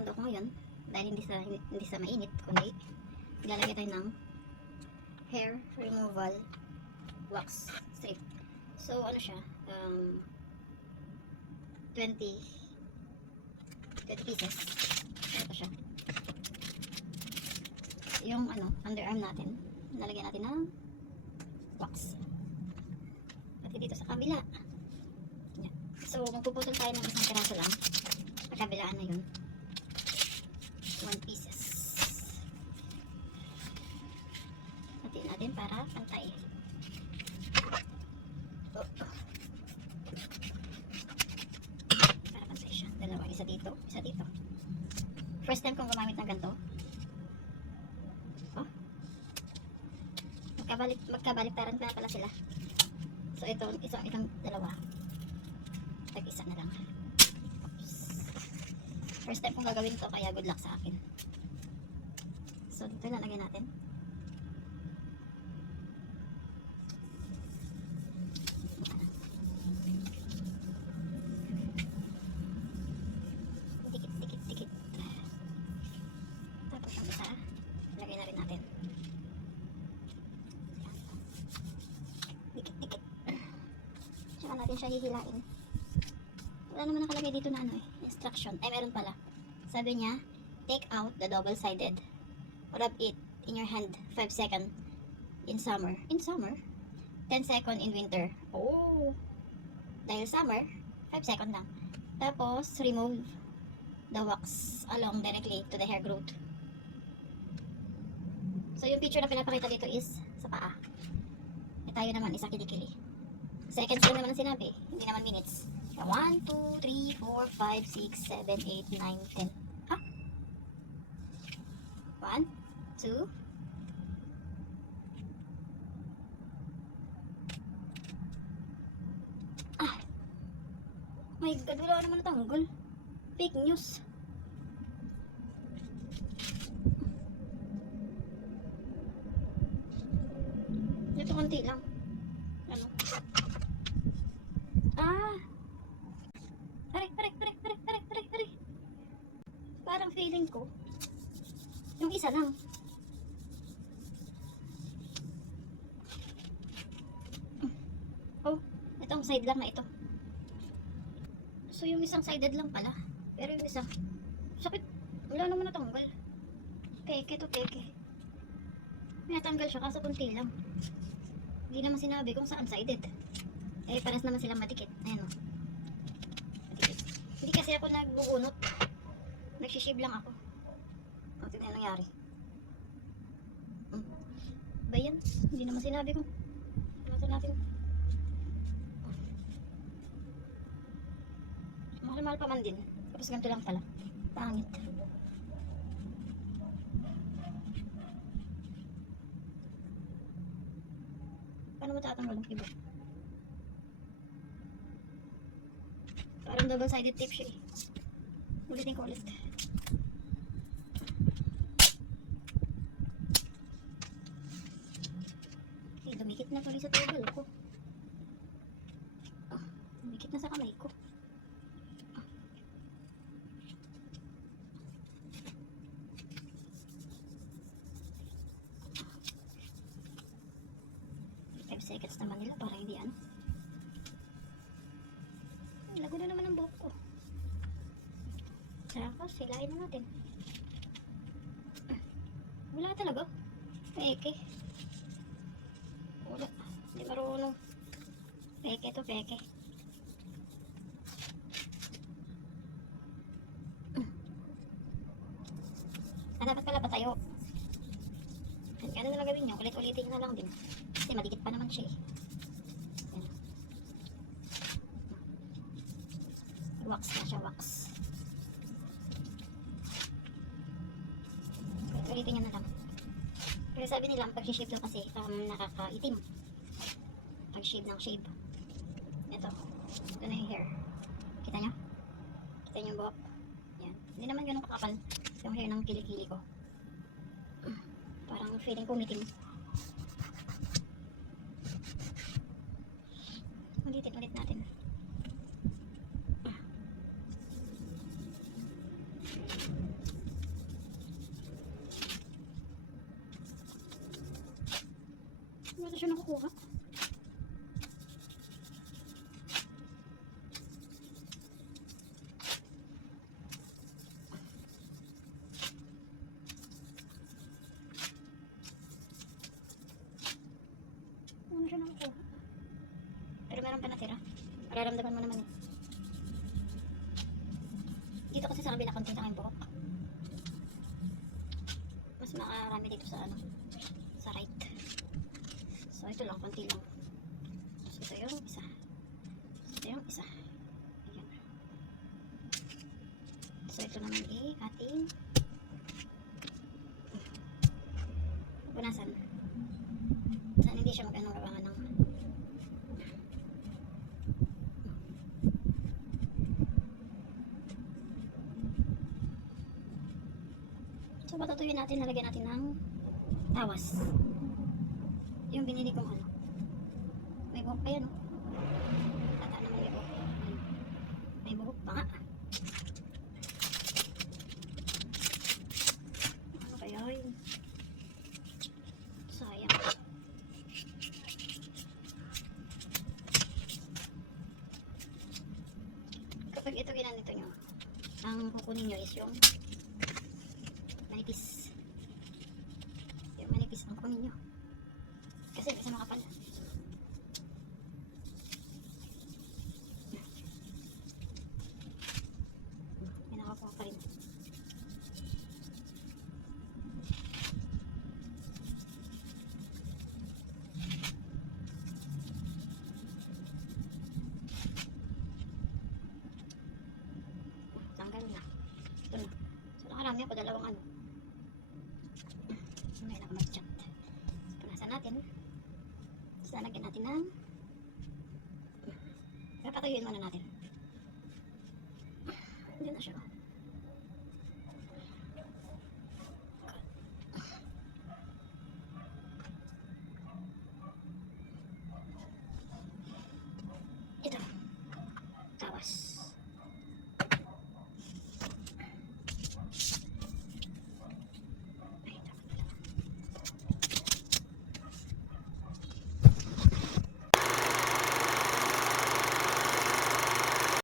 sandok ngayon dahil hindi sa mainit, kundi ilalagay tayo ng hair removal wax strip. So ano siya, 20 pieces. Ito siya. Yung underarm natin, nalagyan natin ng wax. Pati dito sa kabila. Yan. So magpuputol tayo ng isang piraso lang. Kabilaan na yun. 1 pieces. Hatiin natin para pantay. Para pantay siya. Dalawa. Isa dito. Isa dito. First time kong gumamit ng ganito. Oh. Magkabaliktaran na pala sila. So itong dalawa. Tag-isa na lang. First time kong gagawin to, kaya good luck sa akin. So dito lalagay natin. Dikit. Tapos ang isa, lagay na rin natin. Dikit. Saka natin siya hihilain. Wala naman nakalagay dito na instruction. Ay, meron pala. Sabi niya, take out the double-sided. Rub it in your hand 5 seconds in summer. In summer? 10 seconds in winter. Oh! Dahil summer, 5 seconds lang. Tapos, remove the wax along directly to the hair growth. So, yung picture na pinapakita dito is sa paa. E tayo naman, isa kilikili. Seconds lang naman ang sinabi. Hindi naman minutes. 1, 2, 3, 4, 5, 6, 7, 8, 9, 10. Ha? 1, 2. My God, wala naman natanggol. Fake news. Ito konti lang. Ano? Aray. Parang feeling ko yung isa lang. Oh, itong side lang na ito. So yung isang sided lang pala. Pero yung isang sakit. Wala naman natanggal. Peke to peke. May natanggal siya kaso kunti lang. Hindi naman sinabi kung saan sided. Eh paras naman silang madikit. Ayan o. Madikit. Hindi kasi ako nag-uunot. Nagsishave lang ako. Ito na yung nangyari. Ba yan? Hindi naman sinabi kung ano natin. Mahal-mahal pa man din. Tapos ganito lang pala. Pangit. Paano matatanggal ang iba? Parang double-sided tape siya eh. Ulitin ko ulit. Eh, dumikit na tuloy sa table ko. Dumikit na sa kamay ko. Seconds naman nila para hindi lago na naman ang buhok ko. Saka silain na natin. Wala talaga. Peke. Wala. Hindi marunong. Peke to peke. Dapat pala patayo. Ganun na lang gawin nyo. Ulit-ulitin na lang din. Kasi madikit pa naman siya eh. Wax na siya, wax. Ulitin nyo na lang. Pero sabi nila, ang pag-shave daw kasi nakakaitim. Pag-shave ng shave. Ito. Ito na yung hair. Kita nyo? Kita nyo yung buhok? Yan. Hindi naman ganun kakapal yung hair ng kilikili ko. Parang feeling ko umitim. Ulitin ulit natin. siya nakukuha. Ano siya nakukuha? Pero meron pa natira. Mararamdaman mo naman eh. Dito kasi sa kabila konti lang yung buhok. Mas makarami dito sa ano, sa right. So ito lang, konti lang. So ito yung isa. Ito yung isa. Ayan. So ito naman ating punasan. Saan hindi siya mag-anong gabangan ng so patutuyuin natin, nalagyan natin ng tawas. Yung binili kong ano. May buhok pa yan oh. Tata naman may buhok. May buhok pa nga. Ano kaya yun? Sayang. Kapag ito ginanito nyo, ang kukunin nyo is yung manipis. Yung manipis ang kukunin nyo. Kasi isa makapal. May nakakuha pa rin. Tanggal na. Ito na. So nakarami ako, dalawang ano. May nakamag-chat. Punasan natin. Tapos lalagyan natin ng papatuyuin muna natin. Hindi na siya.